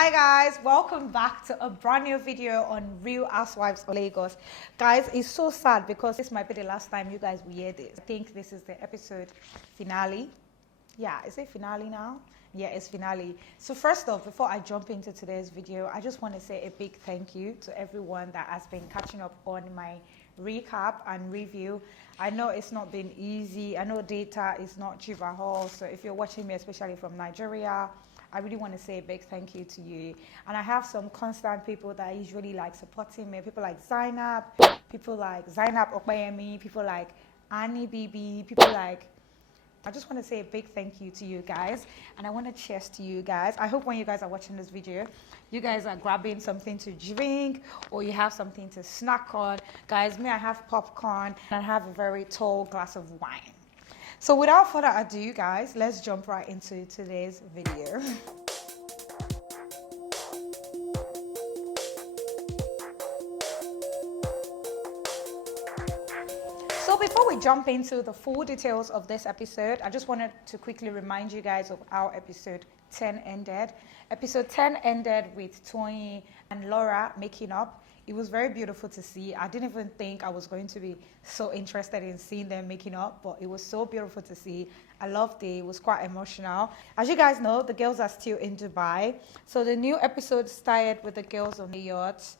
Hi guys, welcome back to a brand new video on Real Housewives of Lagos. Guys, it's so sad because this might be the last time you guys will hear this. I think this is the episode finale. Yeah, is it finale now? Yeah, it's finale. So first off, before I jump into today's video, I just want to say a big thank you to everyone that has been catching up on my recap and review. I know it's not been easy. I know data is not cheap at all. So if you're watching me, especially from Nigeria, I really want to say a big thank you to you. And I have some constant people that usually like supporting me. People like Zainab, people like Zainab Okbayemi, people like Annie Bibi, people like... I just want to say a big thank you to you guys. And I want to cheers to you guys. I hope when you guys are watching this video, you guys are grabbing something to drink or you have something to snack on. Guys, me, I have popcorn and I have a very tall glass of wine. So without further ado, guys, let's jump right into today's video. So before we jump into the full details of this episode, I just wanted to quickly remind you guys of how episode 10 ended. Episode 10 ended with Tony and Laura making up. It was very beautiful to see. I didn't even think I was going to be so interested in seeing them making up, but it was so beautiful to see. I loved it. It was quite emotional. As you guys know, the girls are still in Dubai. So the new episode started with the girls on the yachts.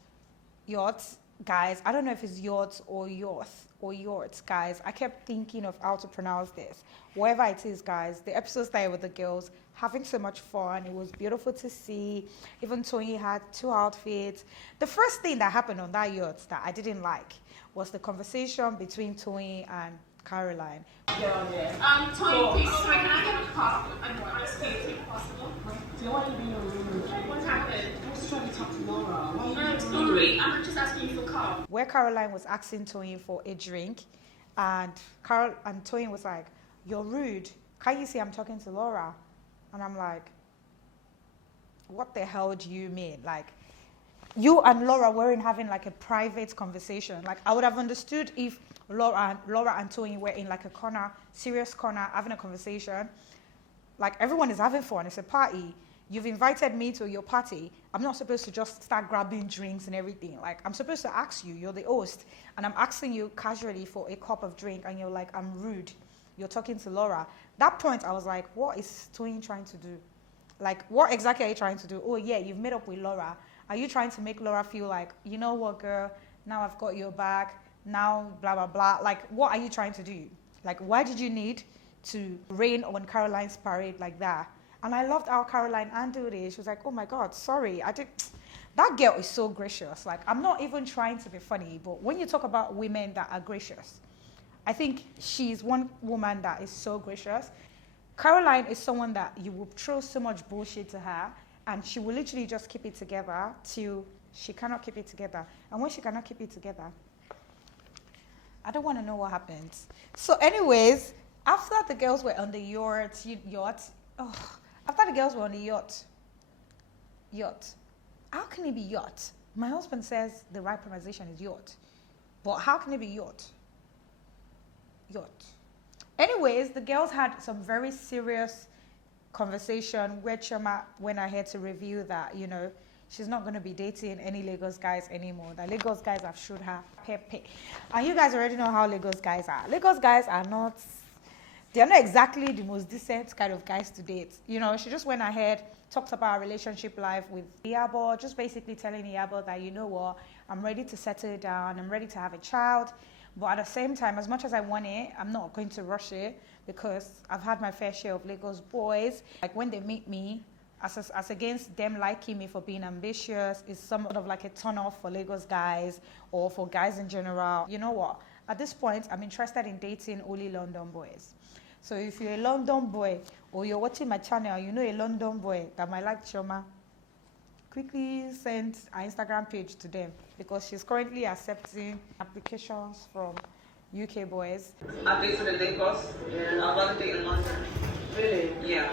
Guys, I don't know if it's yachts or yachts, guys. I kept thinking of how to pronounce this. Whatever it is, guys, the episode started with the girls having so much fun. It was beautiful to see. Even Tony had 2 outfits. The first thing that happened on that yacht that I didn't like was the conversation between Tony and Caroline. Tony, please, sorry, can I get a cup and ice cream if possible? Do you want to be in your room? What happened? I was trying to talk to Laura. Sorry, I'm just asking you for a cup. Where Caroline was asking Tony for a drink, and Tony was like, "You're rude. Can't you see I'm talking to Laura?" And I'm like, "What the hell do you mean? Like, you and Laura weren't having like a private conversation. Like, I would have understood if Laura and Tony were in like a corner, serious corner, having a conversation. Like, everyone is having fun. It's a party. You've invited me to your party. I'm not supposed to just start grabbing drinks and everything. Like, I'm supposed to ask you. You're the host. And I'm asking you casually for a cup of drink. And you're like, I'm rude. You're talking to Laura." That point, I was like, what is Tony trying to do? Like, what exactly are you trying to do? Oh, yeah, you've met up with Laura. Are you trying to make Laura feel like, you know what, girl? Now I've got your back. Now, blah, blah, blah. Like, what are you trying to do? Like, why did you need to rain on Caroline's parade like that? And I loved how Caroline handled it. She was like, oh my God, sorry. That girl is so gracious. Like, I'm not even trying to be funny, but when you talk about women that are gracious, I think she's one woman that is so gracious. Caroline is someone that you will throw so much bullshit to her, and she will literally just keep it together till she cannot keep it together. And when she cannot keep it together, I don't want to know what happens. So anyways, after the girls were on the after the girls were on the yacht. How can it be yacht? My husband says the right pronunciation is yacht. But how can it be yacht? Yacht. Anyways, the girls had some very serious conversation where Chioma went ahead to review that, you know, she's not going to be dating any Lagos guys anymore. The Lagos guys have showed her pepe. And you guys already know how Lagos guys are. Lagos guys are not... They're not exactly the most decent kind of guys to date. You know, she just went ahead, talked about her relationship life with Iyabo, just basically telling Iyabo that, you know what, I'm ready to settle down, I'm ready to have a child. But at the same time, as much as I want it, I'm not going to rush it because I've had my fair share of Lagos boys. Like, when they meet me, as against them liking me for being ambitious, is somewhat of like a turn off for Lagos guys or for guys in general. You know what? At this point, I'm interested in dating only London boys. So if you're a London boy or you're watching my channel, you know a London boy that might like Chioma, quickly send our Instagram page to them because she's currently accepting applications from UK boys. I've dated in Lagos. Yeah. I'd rather date in London. Really? Yeah.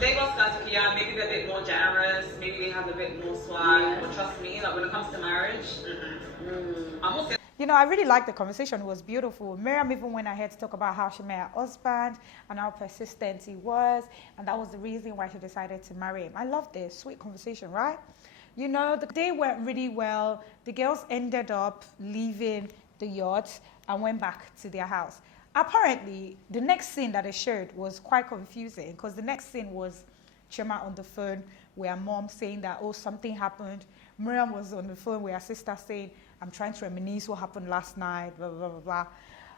Lagos guys, yeah, maybe they're a bit more generous, maybe they have a bit more swag, but trust me, like when it comes to marriage, I'm also... You know, I really liked the conversation. It was beautiful. Miriam even went ahead to talk about how she met her husband and how persistent he was. And that was the reason why she decided to marry him. I loved this. Sweet conversation, right? You know, the day went really well. The girls ended up leaving the yacht and went back to their house. Apparently, the next scene that they showed was quite confusing because the next scene was Chioma on the phone with her mom saying that, oh, something happened. Miriam was on the phone with her sister saying, I'm trying to reminisce what happened last night, blah, blah, blah, blah.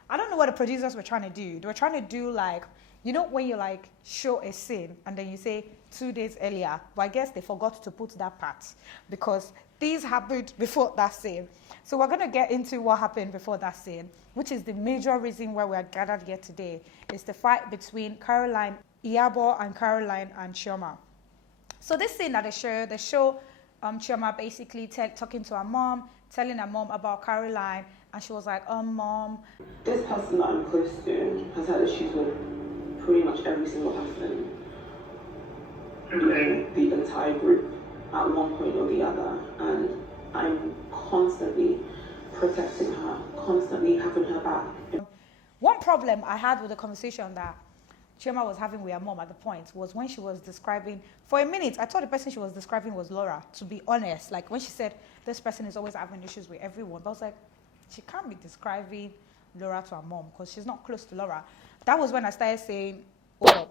I don't know what the producers were trying to do. They were trying to do like, you know, when you like show a scene and then you say 2 days earlier, but I guess they forgot to put that part because things happened before that scene. So we're going to get into what happened before that scene, which is the major reason why we are gathered here today. It's the fight between Caroline, Iyabo, and Caroline and Chioma. So this scene that they show Chioma basically talking to her mom, telling her mom about Caroline, and she was like, mom. This person that I'm close to has had issues with pretty much every single person in the entire group at one point or the other, and I'm constantly protecting her, constantly having her back. One problem I had with the conversation that Chioma was having with her mom at the point was when she was describing, for a minute, I thought the person she was describing was Laura, to be honest. Like when she said, this person is always having issues with everyone. But I was like, she can't be describing Laura to her mom because she's not close to Laura. That was when I started saying, oh,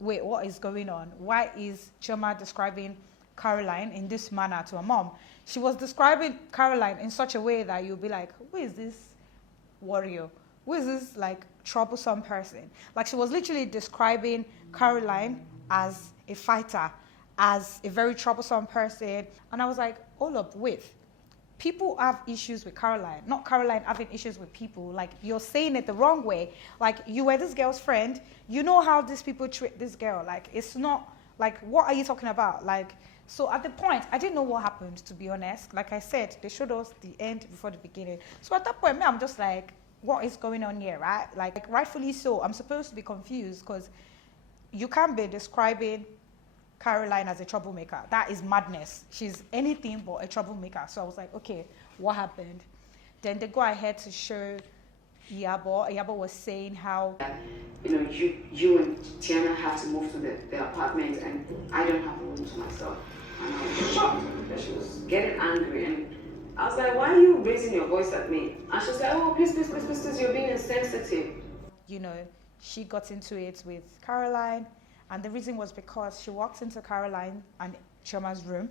wait, what is going on? Why is Chioma describing Caroline in this manner to her mom? She was describing Caroline in such a way that you'll be like, who is this warrior? Who is this like troublesome person? Like she was literally describing Caroline as a fighter, as a very troublesome person. And I was like, hold up, wait. People have issues with Caroline, not Caroline having issues with people. Like you're saying it the wrong way. Like you were this girl's friend. You know how these people treat this girl. Like it's not like, what are you talking about? Like, so at the point, I didn't know what happened, to be honest. Like I said, they showed us the end before the beginning. So at that point, me, I'm just like, what is going on here, right? Like rightfully so, I'm supposed to be confused because you can't be describing Caroline as a troublemaker. That is madness. She's anything but a troublemaker. So I was like, okay, what happened? Then they go ahead to show Iyabo. Iyabo was saying how, you know, you and Tiana have to move to the apartment and I don't have a room to myself. And I was shocked that she was getting angry, and I was like, why are you raising your voice at me? And she was like, oh, please, please, please, please, please, you're being insensitive. you know, she got into it with Caroline, and the reason was because she walked into Caroline and Chioma's room.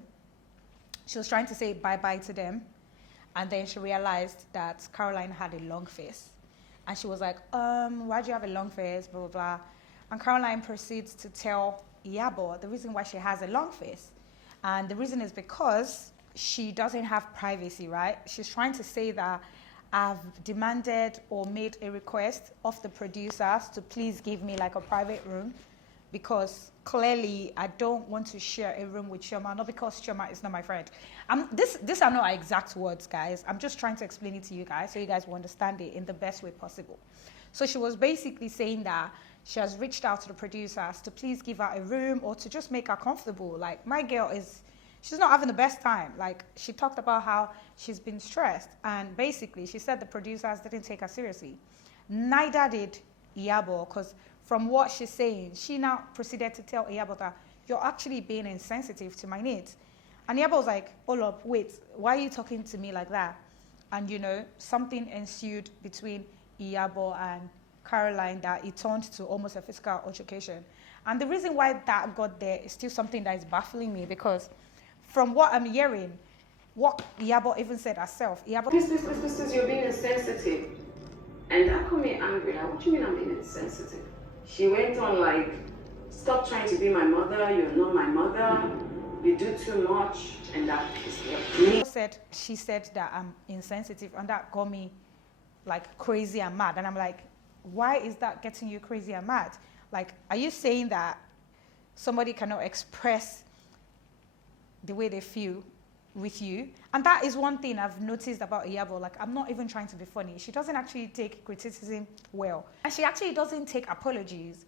She was trying to say bye-bye to them, and then she realized that Caroline had a long face. And she was like, why do you have a long face, blah, blah, blah. And Caroline proceeds to tell Iyabo the reason why she has a long face. And the reason is because she doesn't have privacy, right? She's trying to say that I've demanded or made a request of the producers to please give me like a private room, because clearly I don't want to share a room with Chioma, not because Chioma is not my friend. These are not our exact words, guys. I'm just trying to explain it to you guys so you guys will understand it in the best way possible. So she was basically saying that she has reached out to the producers to please give her a room or to just make her comfortable. Like, my girl she's not having the best time. Like, she talked about how she's been stressed, and basically she said the producers didn't take her seriously. Neither did Iyabo, because from what she's saying, she now proceeded to tell Iyabo that you're actually being insensitive to my needs. And Iyabo was like, hold up, wait, why are you talking to me like that? And, you know, something ensued between Iyabo and Caroline that it turned to almost a physical altercation. And the reason why that got there is still something that is baffling me, because from what I'm hearing, what Iyabo even said herself, Iyabo, This, you're being insensitive. And that got me angry. Like, what do you mean I'm being insensitive? She went on like, stop trying to be my mother, you're not my mother, you do too much, and that is me. She said that I'm insensitive, and that got me like crazy and mad. And I'm like, why is that getting you crazy and mad? Like, are you saying that somebody cannot express the way they feel with you? And that is one thing I've noticed about Iyabo. Like, I'm not even trying to be funny. She doesn't actually take criticism well. And she actually doesn't take apologies.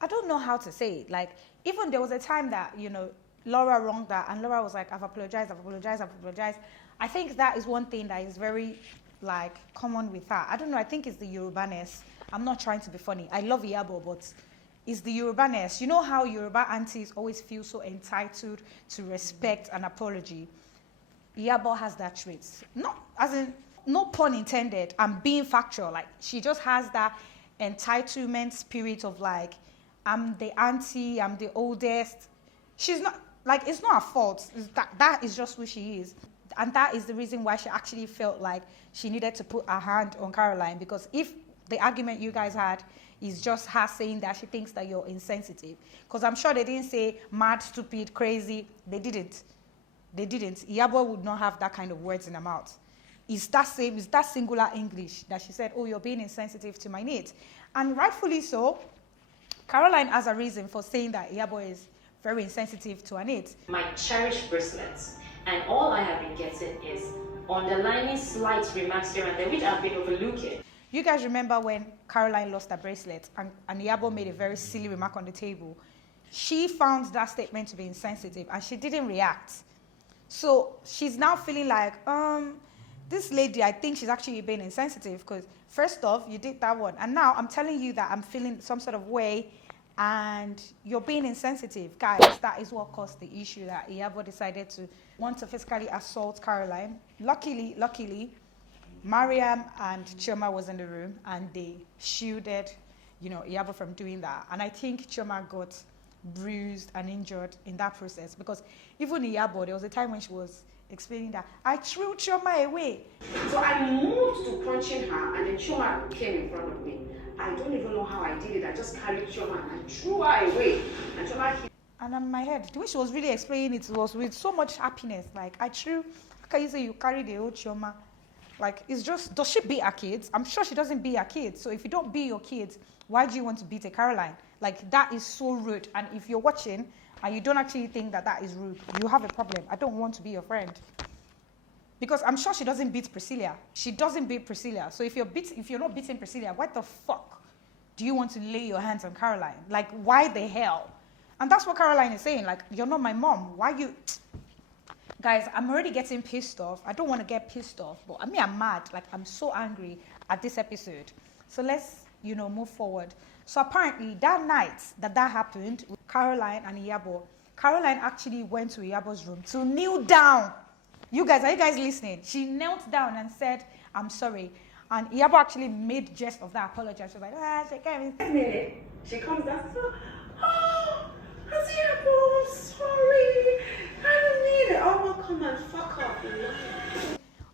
I don't know how to say it. Like, even there was a time that, you know, Laura wronged her, and Laura was like, I've apologized. I think that is one thing that is very like common with her. I don't know, I think it's the Yorubaness. I'm not trying to be funny. I love Iyabo, but it's the Yorubaness. You know how Yoruba aunties always feel so entitled to respect and apology? Iyabo has that trait. Not as in, no pun intended. I'm being factual. Like, she just has that entitlement spirit of like, I'm the auntie, I'm the oldest. She's not, like, it's not her fault. That is just who she is. And that is the reason why she actually felt like she needed to put her hand on Caroline, because if the argument you guys had is just her saying that she thinks that you're insensitive, because I'm sure they didn't say mad, stupid, crazy. They didn't. Iyabo would not have that kind of words in her mouth. It's that singular English that she said, oh, you're being insensitive to my needs. And rightfully so, Caroline has a reason for saying that Iyabo is very insensitive to her needs. My cherished bracelets, and all I have been getting is underlining slight remarks here and there, which I've been overlooking. You guys remember when Caroline lost her bracelet and Iyabo made a very silly remark on the table? She found that statement to be insensitive and she didn't react. So she's now feeling like, this lady, I think she's actually being insensitive, because first off, you did that one. And now I'm telling you that I'm feeling some sort of way and you're being insensitive. Guys, that is what caused the issue, that Iyabo decided to want to physically assault Caroline. Luckily, Mariam and Chioma was in the room and they shielded, Iyabo from doing that. And I think Chioma got bruised and injured in that process, because even Iyabo, there was a time when she was explaining that I threw Chioma away. So I moved to punching her, and then Chioma came in front of me. I don't even know how I did it. I just carried Chioma and I threw her away. And Chioma hit. And in my head, the way she was really explaining it was with so much happiness. Like, how can you say you carried the old Chioma? Like, it's just, does she beat her kids? I'm sure she doesn't beat her kids. So if you don't beat your kids, why do you want to beat a Caroline? Like, that is so rude. And if you're watching and you don't actually think that is rude, you have a problem. I don't want to be your friend. Because I'm sure she doesn't beat Priscilla. She doesn't beat Priscilla. So if you're not beating Priscilla, what the fuck do you want to lay your hands on Caroline? Like, why the hell? And that's what Caroline is saying. Like, you're not my mom. Why you... Guys, I'm already getting pissed off. I don't want to get pissed off, but I'm mad. Like, I'm so angry at this episode. So let's, move forward. So apparently, that night that happened with Caroline and Iyabo, Caroline actually went to Iyabo's room to kneel down. Are you guys listening? She knelt down and said, I'm sorry. And Iyabo actually made jest of that apology. She was like, she can't even... She comes down and says, oh, Iyabo, I'm sorry. I don't need it. Oh, well, come and fuck up.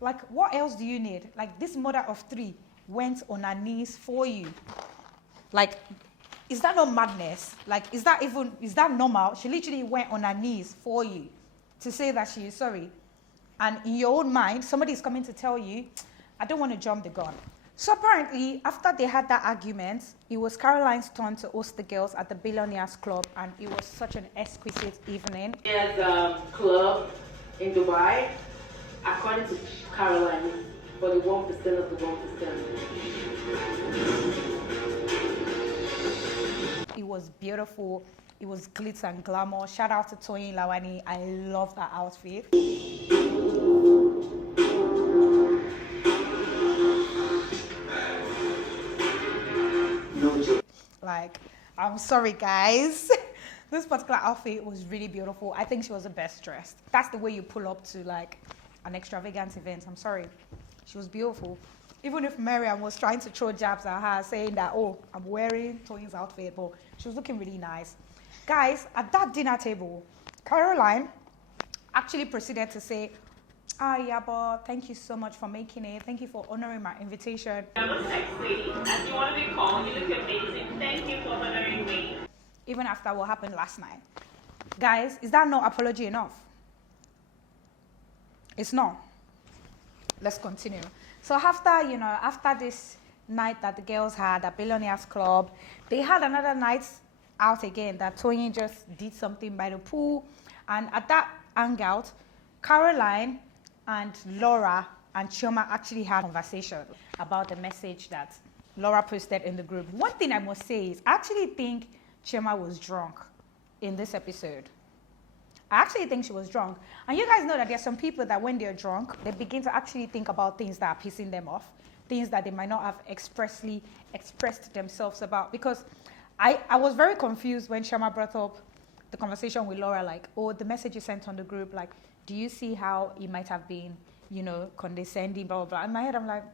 Like, what else do you need? Like, this mother of three went on her knees for you. Like, is that not madness? Like, is that normal? She literally went on her knees for you to say that she is sorry. And in your own mind, somebody is coming to tell you, I don't want to jump the gun. So apparently, after they had that argument, it was Caroline's turn to host the girls at the Billionaires Club, and it was such an exquisite evening. There's a club in Dubai, according to Caroline, for the 1% of the 1%. It was beautiful. It was glitz and glamour. Shout out to Toyin Lawani. I love that outfit. Like, I'm sorry, guys. This particular outfit was really beautiful. I think she was the best dressed. That's the way you pull up to, like, an extravagant event. I'm sorry. She was beautiful. Even if Mariam was trying to throw jabs at her, saying that, oh, I'm wearing Toyin's outfit, but she was looking really nice. Guys, at that dinner table, Caroline actually proceeded to say, Iyabo, thank you so much for making it. Thank you for honoring my invitation. I'm a sex lady. As you want to be called, you look amazing. Thank you for honoring me. Even after what happened last night. Guys, is that not apology enough? It's not. Let's continue. So after this night that the girls had at Billionaires Club, they had another night out again that Toyin just did something by the pool. And at that hangout, Caroline and Laura and Chioma actually had a conversation about the message that Laura posted in the group. One thing I must say is I actually think Chioma was drunk in this episode. I actually think she was drunk. And you guys know that there's some people that when they're drunk, they begin to actually think about things that are pissing them off, things that they might not have expressly expressed themselves about. Because I was very confused when Chioma brought up the conversation with Laura, like, oh, the message you sent on the group, like, do you see how it might have been, you know, condescending, blah, blah, blah. In my head, I'm like,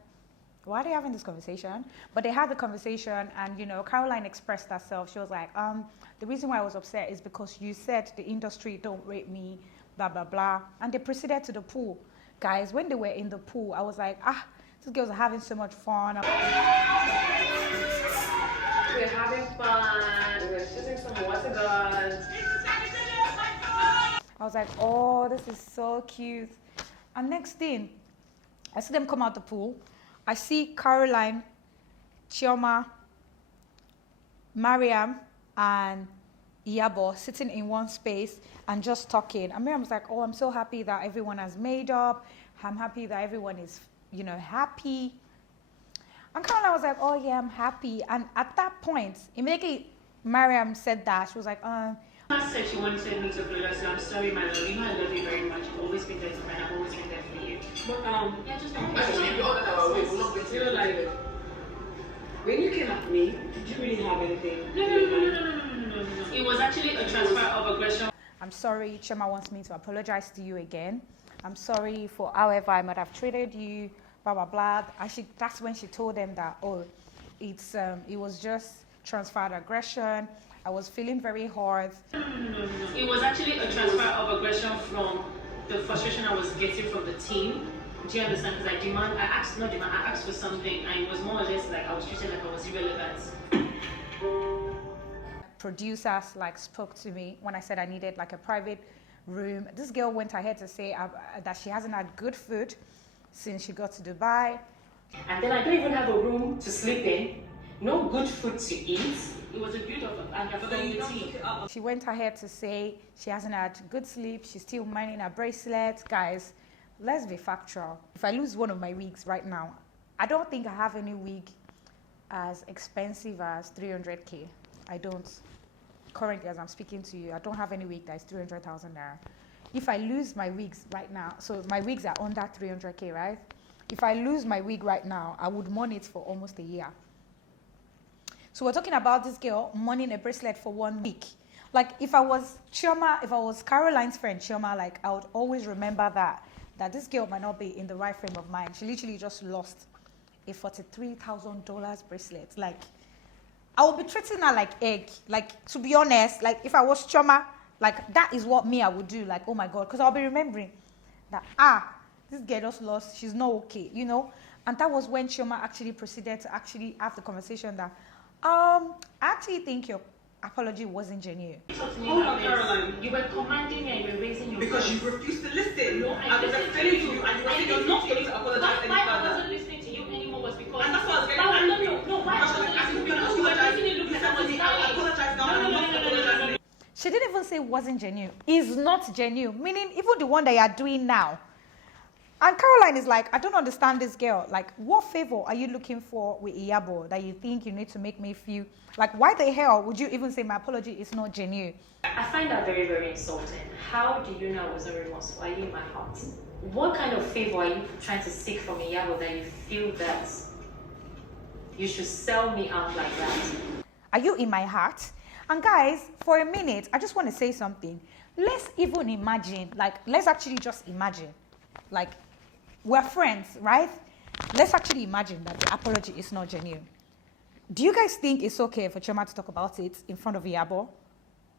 why are they having this conversation? But they had the conversation, and, you know, Caroline expressed herself. She was like, the reason why I was upset is because you said the industry don't rate me, blah, blah, blah. And they proceeded to the pool. Guys, when they were in the pool, I was like, these girls are having so much fun. We're having fun. We're shooting some water guns. I was like, oh, this is so cute. And next thing, I see them come out the pool. I see Caroline, Chioma, Mariam, and Iyabo sitting in one space and just talking. And Mariam was like, oh, I'm so happy that everyone has made up. I'm happy that everyone is, you know, happy. And Caroline was like, oh, yeah, I'm happy. And at that point, immediately Mariam said that. She was like, I said she wanted me to apologize, so I'm sorry, my love. You know I love you very much. I've always been there to find. I've always been there for you. But yeah, just don't. You know, like, when you came at me, did you really have anything? No. It was actually a transfer of aggression. I'm sorry, Chioma wants me to apologize to you again. I'm sorry for however I might have treated you, blah, blah, blah. That's when she told them that, oh, it was just transferred aggression. I was feeling very hard. No. It was actually a transfer of aggression from the frustration I was getting from the team. Do you understand? Because I asked for something, and it was more or less like I was treated like I was irrelevant. Producers spoke to me when I said I needed a private room. This girl went ahead to say that she hasn't had good food since she got to Dubai. And then I don't even have a room to sleep in, no good food to eat. It was a beautiful anger from the team. She went ahead to say she hasn't had good sleep, she's still minding her bracelet. Guys, let's be factual. If I lose one of my wigs right now, I don't think I have any wig as expensive as 300K. I don't. Currently, as I'm speaking to you, I don't have any wig that is 300,000 naira. If I lose my wigs right now, so my wigs are under 300K, right? If I lose my wig right now, I would mourn it for almost a year. So we're talking about this girl mourning a bracelet for 1 week. If I was Chioma, if I was Caroline's friend Chioma, I would always remember that this girl might not be in the right frame of mind. She literally just lost a $43,000 bracelet. I would be treating her like egg. To be honest, if I was Chioma, that is what I would do. Oh my God, because I'll be remembering that, this girl just lost, she's not okay, you know? And that was when Chioma actually proceeded to actually have the conversation that, I actually think your apology wasn't genuine. Hold on, Caroline. You were commanding me and you were raising your because voice. you refused to listen. No, I was explaining to you and you were saying you're not going to apologize any Why I further. wasn't listening to you anymore was because... And that's what I was getting at. No, why I wasn't listening? Because you were making it look like I was lying. I apologize now. No. She didn't even say it wasn't genuine. It's not genuine. Meaning, even the one that you are doing now. And Caroline is like, I don't understand this girl. What favor are you looking for with Iyabo that you think you need to make me feel? Why the hell would you even say my apology is not genuine? I find that very, very insulting. How do you know I wasn't remorseful? Are you in my heart? What kind of favor are you trying to seek from Iyabo that you feel that you should sell me out like that? Are you in my heart? And guys, for a minute, I just want to say something. Let's even imagine, let's actually just imagine, we're friends, right? Let's actually imagine that the apology is not genuine. Do you guys think it's okay for Chioma to talk about it in front of Iyabo?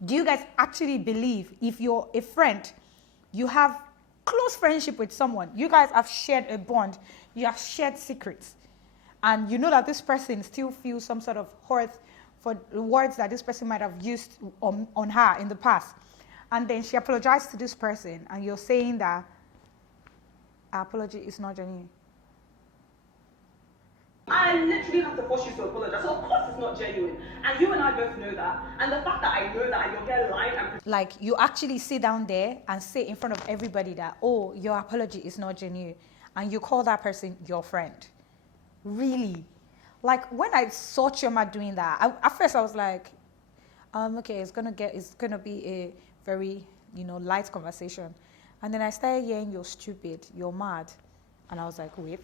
Do you guys actually believe if you're a friend, you have close friendship with someone, you guys have shared a bond, you have shared secrets, and you know that this person still feels some sort of hurt for the words that this person might have used on her in the past, and then she apologized to this person, and you're saying that our apology is not genuine? I literally have to force you to apologize. So of course it's not genuine. And you and I both know that. And the fact that I know that and you're here lying and you actually sit down there and say in front of everybody that, oh, your apology is not genuine, and you call that person your friend. Really? When I saw Chioma doing that, at first I was like, okay, it's gonna be a very light conversation. And then I started hearing, you're stupid, you're mad. And I was like, wait,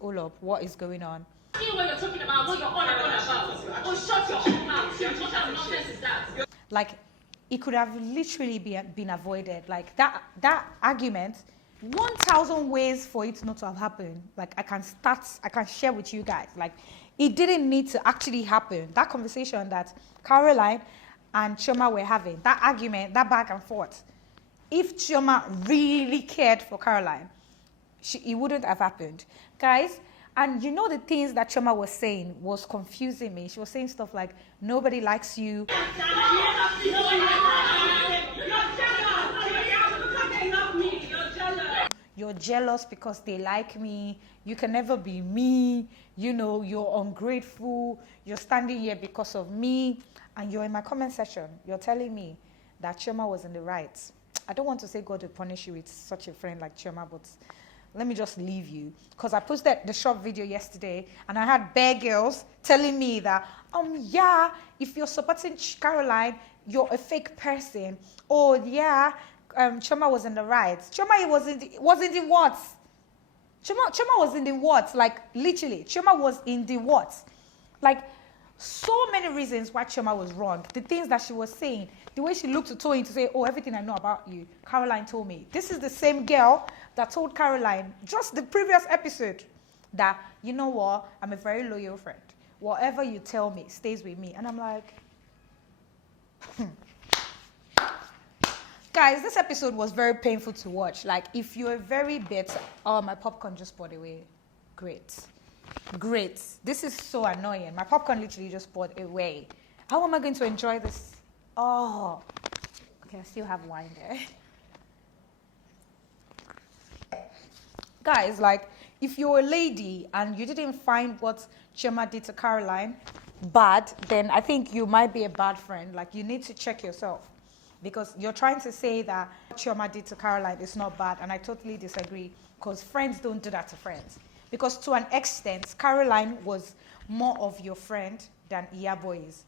hold up, what is going on? See what you're talking about, what you're on about. Oh, shut your mouth. What kind of nonsense is that? Like, it could have literally been avoided. Like, that argument, 1,000 ways for it not to have happened. Like, I can share with you guys. Like, it didn't need to actually happen. That conversation that Caroline and Chioma were having, that argument, that back and forth. If Chioma really cared for Caroline, it wouldn't have happened. Guys, and the things that Chioma was saying was confusing me. She was saying stuff like, nobody likes you. You're jealous because they like me. You can never be me. You're ungrateful. You're standing here because of me. And you're in my comment section. You're telling me that Chioma was in the right. I don't want to say God will punish you with such a friend like Chioma, but let me just leave you. Because I posted the short video yesterday, and I had bare girls telling me that, yeah, if you're supporting Caroline, you're a fake person. Oh, yeah, Chioma was in the right. Chioma was in the what? Chioma was in the what? Like, literally, Chioma was in the what? Like, so many reasons why Chioma was wrong. The things that she was saying, the way she looked to Toyin to say, oh, everything I know about you, Caroline told me. This is the same girl that told Caroline, just the previous episode, that, you know what, I'm a very loyal friend. Whatever you tell me stays with me. And I'm like, guys, this episode was very painful to watch. Like, if you're very bitter, oh, my popcorn just poured away. Great. This is so annoying. My popcorn literally just poured away. How am I going to enjoy this? Oh, okay, I still have wine there. Guys, like, if you're a lady and you didn't find what Chioma did to Caroline bad, then I think you might be a bad friend. Like, you need to check yourself. Because you're trying to say that what Chioma did to Caroline is not bad, and I totally disagree, because friends don't do that to friends. Because to an extent, Caroline was more of your friend than Iyabo is.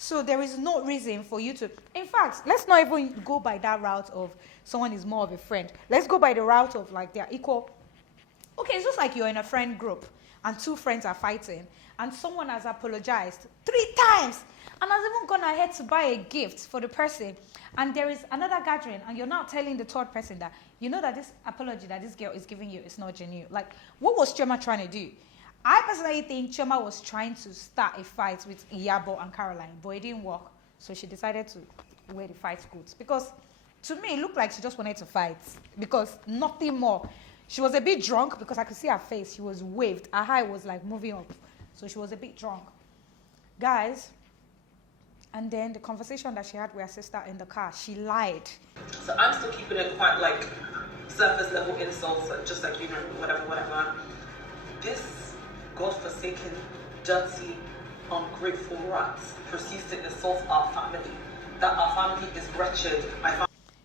So there is no reason for you to... In fact, let's not even go by that route of someone is more of a friend. Let's go by the route of, like, they're equal. Okay, it's just like you're in a friend group and two friends are fighting and someone has apologized 3 times and has even gone ahead to buy a gift for the person, and there is another gathering and you're now telling the third person that, you know, that this apology that this girl is giving you is not genuine. Like, what was Chioma trying to do? I personally think Chioma was trying to start a fight with Iyabo and Caroline, but it didn't work. So she decided to wear the fight goods. Because to me, it looked like she just wanted to fight. Because nothing more. She was a bit drunk because I could see her face. She was waved. Her eye was like moving up. So she was a bit drunk. Guys, and then the conversation that she had with her sister in the car, she lied. So I'm still keeping it quite like surface level insults, just like, you know, whatever. This godforsaken, dirty, ungrateful rats proceeds to insult our family. That our family is wretched.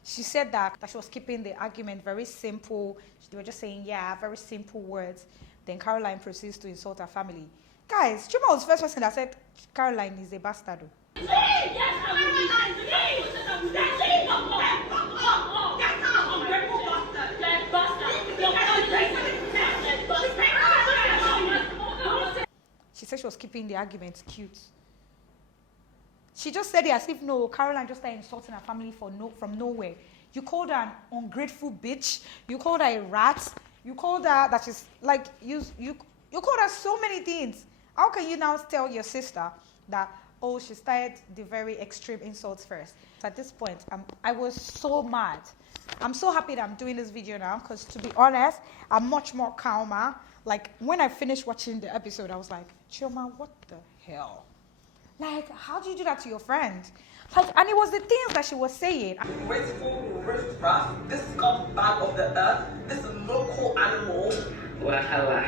She said that she was keeping the argument very simple. They were just saying, yeah, very simple words. Then Caroline proceeds to insult her family. Guys, Chioma was the first person that said Caroline is a bastard. She said she was keeping the argument cute. She just said it as if, no, Caroline just started insulting her family from nowhere. You called her an ungrateful bitch. You called her a rat. You called her that she's like, you called her so many things. How can you now tell your sister that, oh, she started the very extreme insults first? So at this point, I was so mad. I'm so happy that I'm doing this video now, because to be honest, I'm much more calmer. Like, when I finished watching the episode, I was like, Chioma, what the hell? Like, how do you do that to your friend? Like, and it was the things that she was saying. Wasteful, riffraff, this scumbag of the earth, this local animal. Wahala.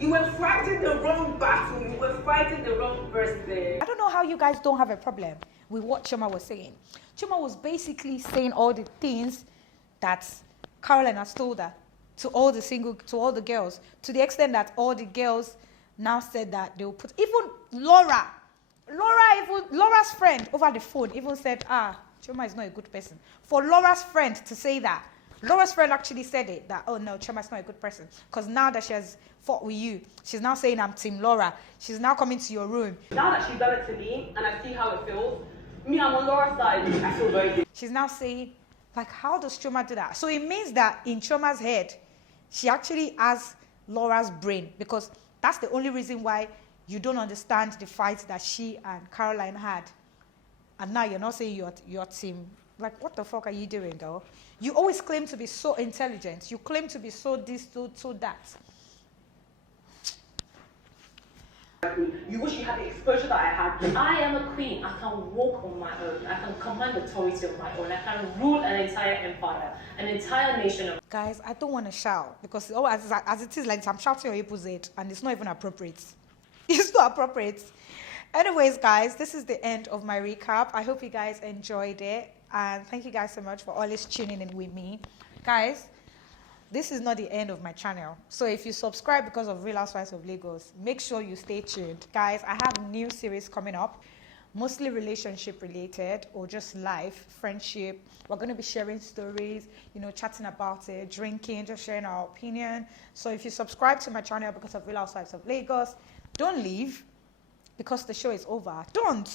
You were fighting the wrong battle. You were fighting the wrong person. I don't know how you guys don't have a problem with what Chioma was saying. Chioma was basically saying all the things that Caroline has told her to all the girls, to the extent that all the girls now said that they will put, even Laura's friend over the phone even said, Chioma is not a good person. For Laura's friend to say that, Laura's friend actually said it, that, oh no, Chioma is not a good person. Because now that she has fought with you, she's now saying I'm Team Laura. She's now coming to your room. Now that she's done it to me and I see how it feels, me, I'm on Laura's side. I feel very good. She's now saying, like, how does Chioma do that? So it means that in Chioma's head, she actually has Laura's brain, because that's the only reason why you don't understand the fight that she and Caroline had. And now you're not saying your team. Like, what the fuck are you doing, girl? You always claim to be so intelligent. You claim to be so this, so that. You wish you had the exposure that I had. I am a queen. I can walk on my own. I can command authority on my own. I can rule an entire empire, an entire nation. Of Guys, I don't want to shout, because as it is, like, I'm shouting on April's head, and it's not even appropriate. It's not appropriate. Anyways, guys, this is the end of my recap. I hope you guys enjoyed it, and thank you guys so much for always tuning in with me. Guys, this is not the end of my channel. So if you subscribe because of Real Housewives of Lagos, make sure you stay tuned. Guys, I have a new series coming up, mostly relationship related or just life, friendship. We're going to be sharing stories, you know, chatting about it, drinking, just sharing our opinion. So if you subscribe to my channel because of Real Housewives of Lagos, don't leave because the show is over. Don't.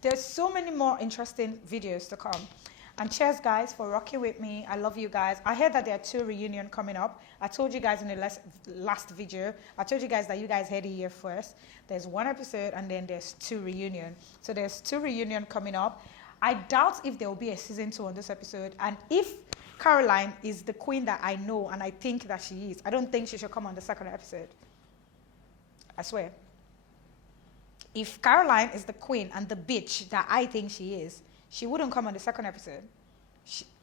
There's so many more interesting videos to come. And cheers, guys, for rocking with me. I love you guys. I heard that there are 2 reunions coming up. I told you guys in the last video. I told you guys that you guys heard it here first. There's 1 episode and then there's 2 reunions. So there's 2 reunions coming up. I doubt if there will be a season 2 on this episode. And if Caroline is the queen that I know and I think that she is, I don't think she should come on the 2nd episode. I swear. If Caroline is the queen and the bitch that I think she is, she wouldn't come on the 2nd episode.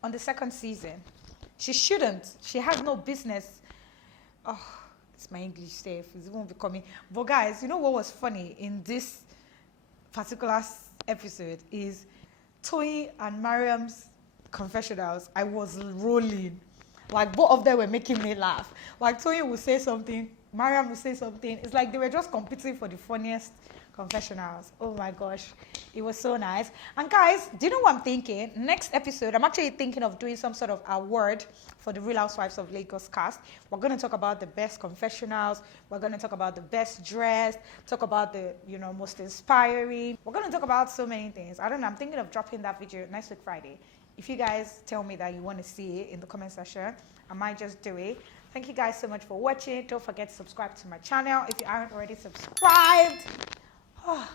On the 2nd season. She shouldn't. She has no business. Oh, it's my English safe. It won't be coming. But guys, you know what was funny in this particular episode is Toyi and Mariam's confessionals. I was rolling. Like, both of them were making me laugh. Like, Toyi would say something, Mariam would say something. It's like they were just competing for the funniest confessionals. Oh my gosh, it was so nice. And guys, do you know what I'm thinking? Next episode, I'm actually thinking of doing some sort of award for the Real Housewives of Lagos cast. We're going to talk about the best confessionals. We're going to talk about the best dressed, talk about the, you know, most inspiring. We're going to talk about so many things. I don't know, I'm thinking of dropping that video next week Friday. If you guys tell me that you want to see it in the comment section, I might just do it. Thank you guys so much for watching. Don't forget to subscribe to my channel if you aren't already subscribed. Oh,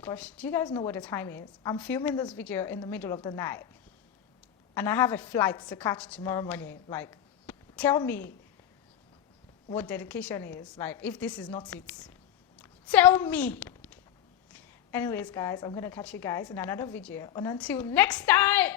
gosh, do you guys know what the time is? I'm filming this video in the middle of the night. And I have a flight to catch tomorrow morning. Like, tell me what dedication is. Like, if this is not it. Tell me. Anyways, guys, I'm going to catch you guys in another video. And until next time.